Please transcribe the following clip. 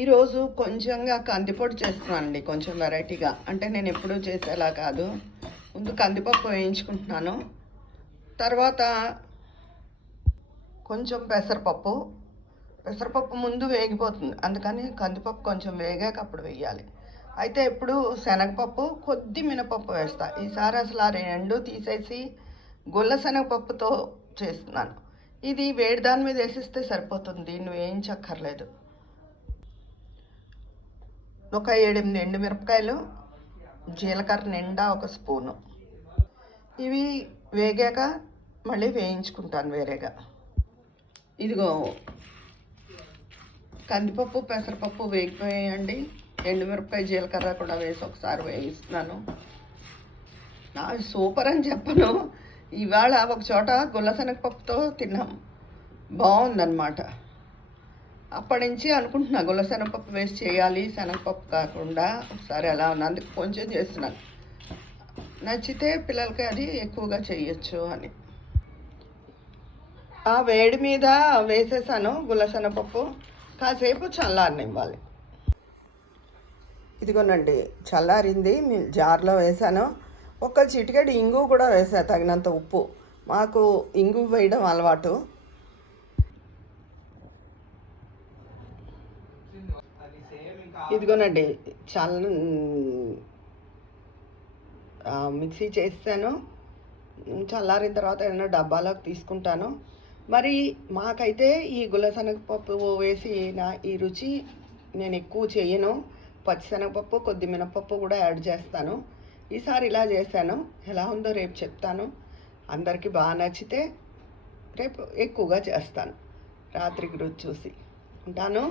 ఈరోజు కొంచెంగా కందిపొడి చేస్తున్నానండి, కొంచెం వెరైటీగా. అంటే నేను ఎప్పుడూ చేసేలా కాదు. ముందు కందిపప్పు వేయించుకుంటున్నాను, తర్వాత కొంచెం పెసరపప్పు. పెసరపప్పు ముందు వేగిపోతుంది, అందుకని కందిపప్పు కొంచెం వేగాక అప్పుడు వేయాలి. అయితే ఇప్పుడు శనగపప్పు, కొద్ది మినపప్పు వేస్తా. ఈసారి అసలు ఆ రెండు తీసేసి గుల్ల శనగపప్పుతో చేస్తున్నాను. ఇది వేడి దాని మీద వేసిస్తే సరిపోతుంది, దీన్ని వేయించక్కర్లేదు. ఒక 7-8 ఎండుమిరపకాయలు, జీలకర్ర నిండా ఒక స్పూను. ఇవి వేగాక మళ్ళీ వేయించుకుంటాను వేరేగా. ఇదిగో కందిపప్పు పెసరపప్పు వేగిపోయాయండి. ఎండుమిరపకాయ జీలకర్ర కూడా వేసి ఒకసారి వేయిస్తున్నాను. నా సూపర్ అని చెప్పను, ఇవాళ ఒక చోట గుల్ల శనగపప్పుతో తిన్నాం, బాగుందన్నమాట. అప్పటి నుంచి అనుకుంటున్నా గుల్ల శనగపప్పు వేసి చేయాలి, శనగపప్పు కాకుండా. ఒకసారి ఎలా ఉంది, అందుకు కొంచెం చేస్తున్నాను. నచ్చితే పిల్లలకి అది ఎక్కువగా చేయొచ్చు అని. ఆ వేడి మీద వేసేసాను గుల్ల శనగపప్పు, కాసేపు చల్లారనివ్వాలి. ఇదిగోనండి చల్లారింది, జార్లో వేసాను. ఒక చిటికెడు ఇంగు కూడా వేసా, తగినంత ఉప్పు. మాకు ఇంగు వేయడం అలవాటు. ఇదిగోనండి మిక్సీ చేస్తాను. చల్లారిన తర్వాత ఏదైనా డబ్బాలోకి తీసుకుంటాను. మరి మాకైతే ఈ గుల్లశనగపప్పు వేసిన ఈ రుచి నేను ఎక్కువ చేయను. పచ్చిశనగపప్పు, కొద్ది మినపప్పు కూడా యాడ్ చేస్తాను. ఈసారి ఇలా చేశాను, ఎలా ఉందో రేపు చెప్తాను. అందరికీ బాగా నచ్చితే రేపు ఎక్కువగా చేస్తాను, రాత్రికి రుచి చూసి. ఉంటాను.